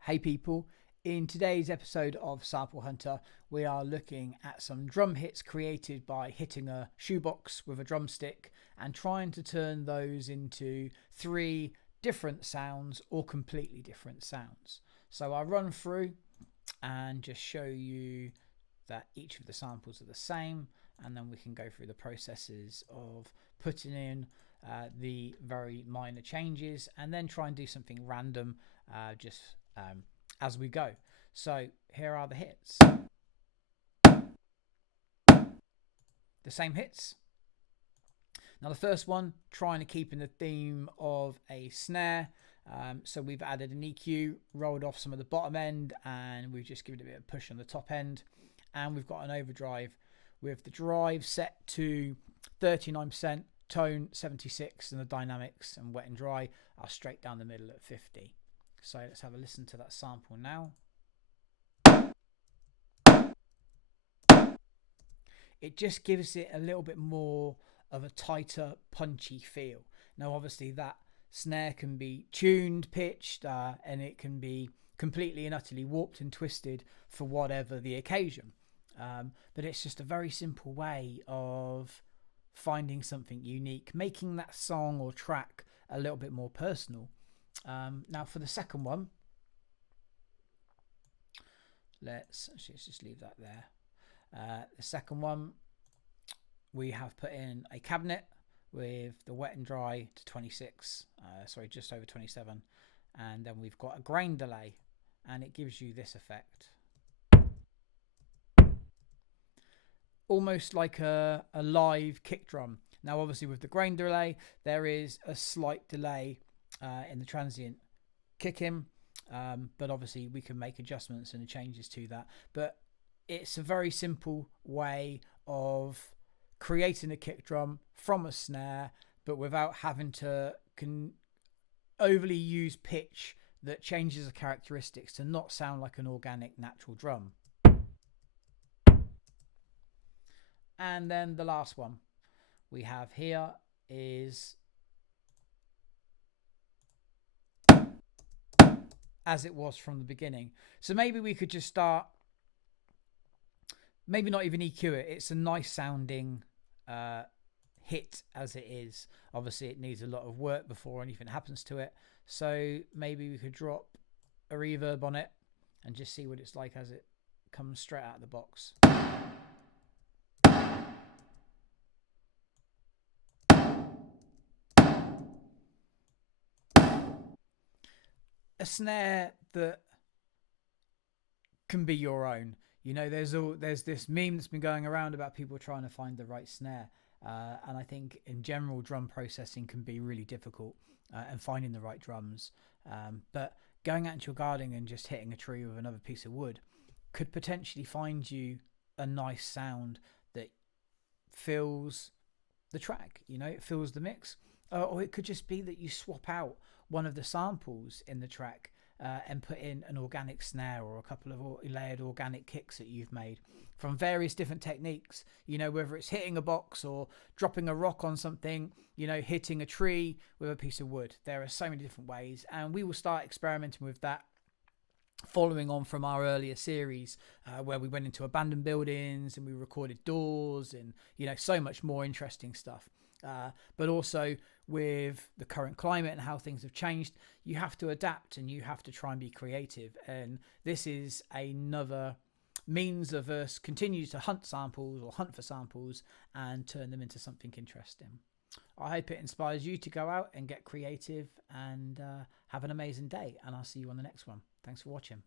Hey people, in today's episode of Sample Hunter, we are looking at some drum hits created by hitting a shoebox with a drumstick and trying to turn those into 3 different sounds or completely different sounds. So I'll run through and just show you that each of the samples are the same, and then we can go through the processes of putting in the very minor changes and then try and do something random as we go. So here are the hits. The same hits. Now the first one, trying to keep in the theme of a snare. So we've added an EQ, rolled off some of the bottom end, and we've just given it a bit of push on the top end. And we've got an overdrive with the drive set to 39%, tone 76, and the dynamics and wet and dry are straight down the middle at 50. So let's have a listen to that sample now. It just gives it a little bit more of a tighter, punchy feel. Now obviously that snare can be tuned, pitched, and it can be completely and utterly warped and twisted for whatever the occasion. But it's just a very simple way of finding something unique, making that song or track a little bit more personal. Now for the second one, let's just leave that there. The second one, we have put in a cabinet with the wet and dry to 26, just over 27, and then we've got a grain delay, and it gives you this effect, almost like a live kick drum. Now obviously with the grain delay there is a slight delay in the transient kick in, but obviously we can make adjustments and changes to that. But it's a very simple way of creating a kick drum from a snare, but without having to overly use pitch that changes the characteristics to not sound like an organic natural drum. And then the last one we have here is as it was from the beginning. So maybe we could just start, maybe not even EQ it. It's a nice sounding hit as it is. Obviously it needs a lot of work before anything happens to it. So maybe we could drop a reverb on it and just see what it's like as it comes straight out of the box. A snare that can be your own. You know, there's this meme that's been going around about people trying to find the right snare, and I think in general drum processing can be really difficult and finding the right drums. But going out into your garden and just hitting a tree with another piece of wood could potentially find you a nice sound that fills the track. You know, it fills the mix, or it could just be that you swap out one of the samples in the track and put in an organic snare or a couple of layered organic kicks that you've made from various different techniques. You know, whether it's hitting a box or dropping a rock on something, you know, hitting a tree with a piece of wood. There are so many different ways, and we will start experimenting with that following on from our earlier series where we went into abandoned buildings and we recorded doors and, you know, so much more interesting stuff. But also with the current climate and how things have changed, you have to adapt and you have to try and be creative. And this is another means of us continue to hunt samples or hunt for samples and turn them into something interesting. I hope it inspires you to go out and get creative and have an amazing day. And I'll see you on the next one. Thanks for watching.